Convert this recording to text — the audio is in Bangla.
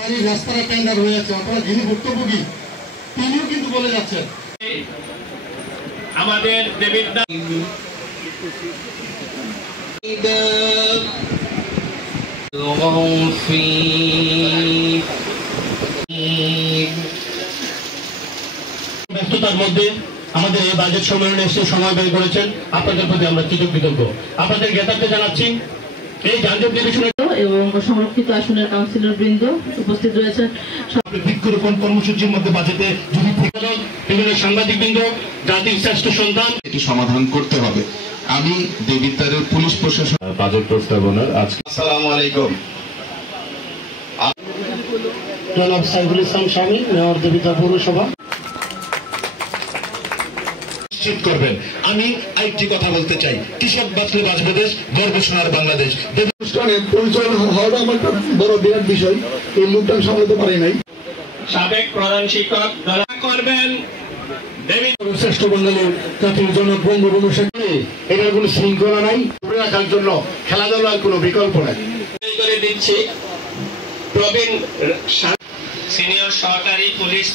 রাস্তার টেন্ডার হয়েছে, আপনারা যিনি ভুক্তভোগী তিনিও কিন্তু বলে যাচ্ছেন আমাদের দেবিদ্যা ব্যস্ততার মধ্যে আমাদের এই বাজেট সম্মেলনে এসে সময় বের করেছেন, আপনাদের প্রতি আমরা কৃতজ্ঞ। আপনাদের জ্ঞাতার্থে জানাচ্ছি এই যানজট নিরসনের এবং সংরক্ষিত আসনের কাউন্সিলর বৃন্দ উপস্থিত রয়েছেন। বৃক্ষরোপণ কর্মসূচির মধ্যে বাজেটে যদি বিভিন্ন সাংবাদিক বৃন্দ, জাতির শ্রেষ্ঠ সন্তান এটি সমাধান করতে হবে। আমি দেবিদ্বারের পুলিশ প্রশাসন বাজেট প্রস্তাবনার আজকে আসসালামু আলাইকুম। জনাব সাইফুল ইসলাম স্বামী, মেয়র দেবিদ্বার পৌরসভা নিশ্চিত করবেন। আমি আরেকটি কথা বলতে চাই, কৃষক বাঁচলে বাঁচবে দেশ, গর্ব সোনার বাংলাদেশ। পরিচালনা হওয়াটা আমার একটা বড় বিরাট বিষয়, এই লোকটা সামলাতে পারি নাই। সাবেক প্রধান শিক্ষক করবেন শ্রেষ্ঠ বাঙালির জাতির জনক বঙ্গবন্ধু সেখানে এটার কোনো শৃঙ্খলা নাই, ধরে রাখার জন্য খেলাধুলার কোনো বিকল্প নাই। করে দিচ্ছি প্রবীণ সিনিয়র সহকারী পুলিশ